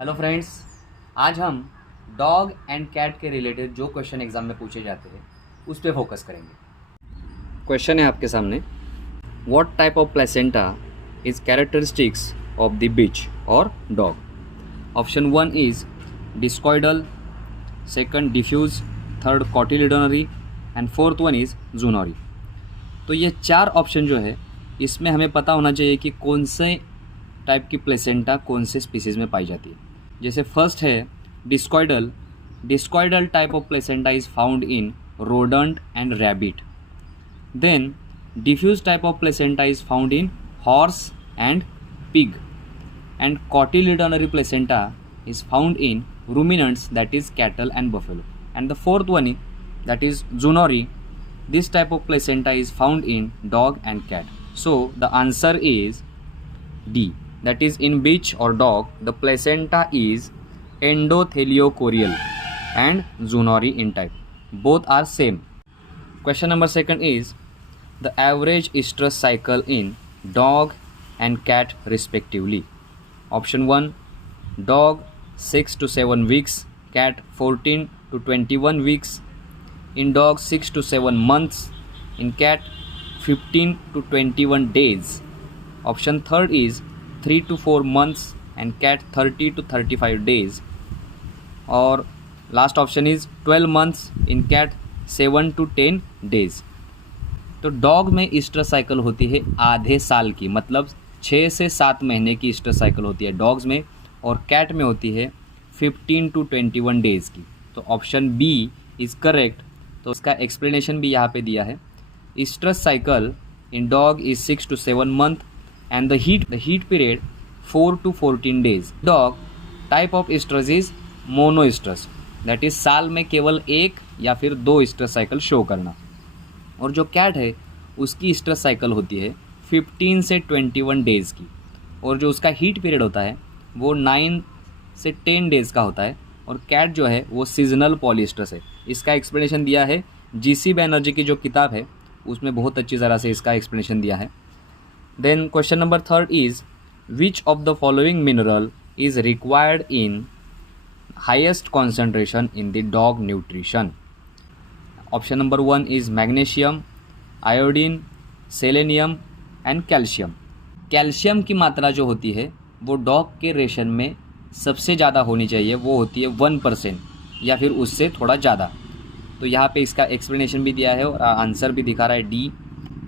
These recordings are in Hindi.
हेलो फ्रेंड्स, आज हम डॉग एंड कैट के रिलेटेड जो क्वेश्चन एग्जाम में पूछे जाते हैं उस पर फोकस करेंगे। क्वेश्चन है आपके सामने, what type of placenta is characteristics of the bitch और dog. Option 1 is discoidal, second diffuse, third cotyledonary and fourth one is zonary. तो ये 4 ऑप्शन जो है इसमें हमें पता होना चाहिए कि कौन से टाइप की प्लेसेंटा कौन से स्पीसीज में पाई जाती है। जैसे फर्स्ट है discoidal. Discoidal type of placenta is found in rodent and rabbit. Then diffuse type of placenta is found in horse and pig, and cotyledonary placenta is found in ruminants, that is cattle and buffalo. And the fourth one that is zoonory. This type of placenta is found in dog and cat. So the answer is D, that is in bitch or dog the placenta is endotheliocorial and zoonory in type. Both are same. Question number 2 is the average estrus cycle in dog and cat respectively. Option 1 dog 6 to 7 weeks, cat 14 to 21 weeks. In dog 6 to 7 months, in cat 15 to 21 days. Option 3 is 3 to 4 months and cat 30 to 35 days. और last option is 12 months, in cat 7 to 10 days. तो डॉग में ईस्टर साइकिल होती है आधे साल की, मतलब 6 से 7 महीने की ईस्टर साइकिल होती है डॉग्स में, और कैट में होती है 15 to 21 डेज की। तो ऑप्शन बी इज़ करेक्ट। तो उसका एक्सप्लेनेशन भी यहाँ पे दिया है। Oestrus cycle in dog is 6 to 7 month and the heat period 4 to 14 days. Dog type of oestrus is mono oestrus, that is साल में केवल 1 या फिर 2 ईस्ट्रस साइकिल शो करना। और जो कैट है उसकी ईस्ट्रस साइकिल होती है 15 से 21 डेज़ की, और जो उसका हीट पीरियड होता है वो 9 से 10 डेज़ का होता है। और कैट जो है वो सीजनल पॉलीस्ट्रस है। इसका एक्सप्लेनेशन दिया है जीसी बैनर्जी की जो किताब है उसमें बहुत अच्छी तरह से इसका एक्सप्लेनेशन दिया है। Then question number 3 is which of the following mineral is required in highest concentration in the dog nutrition. Option number 1 is magnesium, iodine, selenium and calcium. Calcium की मात्रा जो होती है वो डॉग के रेशन में सबसे ज़्यादा होनी चाहिए, वो होती है 1% या फिर उससे थोड़ा ज़्यादा। तो यहाँ पे इसका एक्सप्लेनेशन भी दिया है और आंसर भी दिखा रहा है डी।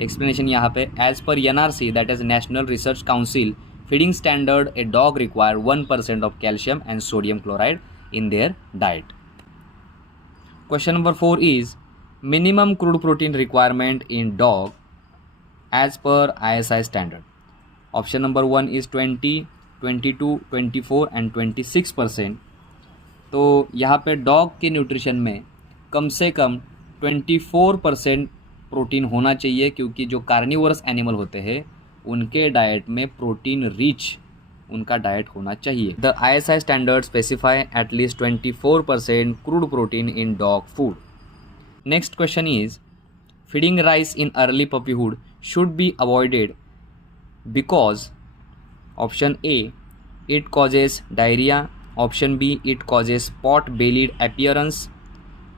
एक्सप्लेनेशन यहाँ पे as per NRC, that is national research council feeding standard, a dog require 1% of calcium and sodium chloride in their diet. Question number 4 is minimum crude protein requirement in dog as per ISI standard. Option number 1 is 20, 22, 24 and 26%। तो यहाँ पे डॉग के न्यूट्रिशन में कम से कम 24% प्रोटीन होना चाहिए, क्योंकि जो कार्निवोरस एनिमल होते हैं उनके डाइट में प्रोटीन रिच उनका डाइट होना चाहिए। The ISI standard specify at least 24% crude protein in dog food. Next question is feeding rice in early puppyhood should be avoided because option A it causes diarrhea, option B it causes pot bellied appearance,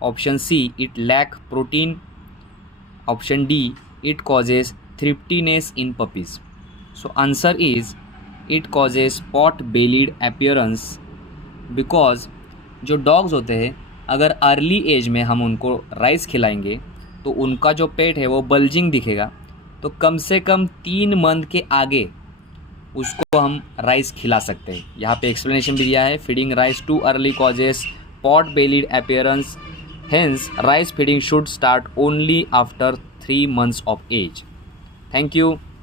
option C it lack protein, option D it causes thriftiness in puppies. So answer is it causes pot bellied appearance because जो डॉग्स होते हैं अगर अर्ली एज में हम उनको राइस खिलाएंगे तो उनका जो पेट है वो बल्जिंग दिखेगा। तो कम से कम 3 मंथ के आगे उसको हम राइस खिला सकते हैं। यहाँ पे एक्सप्लेनेशन भी दिया है, feeding rice too early causes pot bellied appearance, hence rice feeding should start only after 3 months of age. Thank you.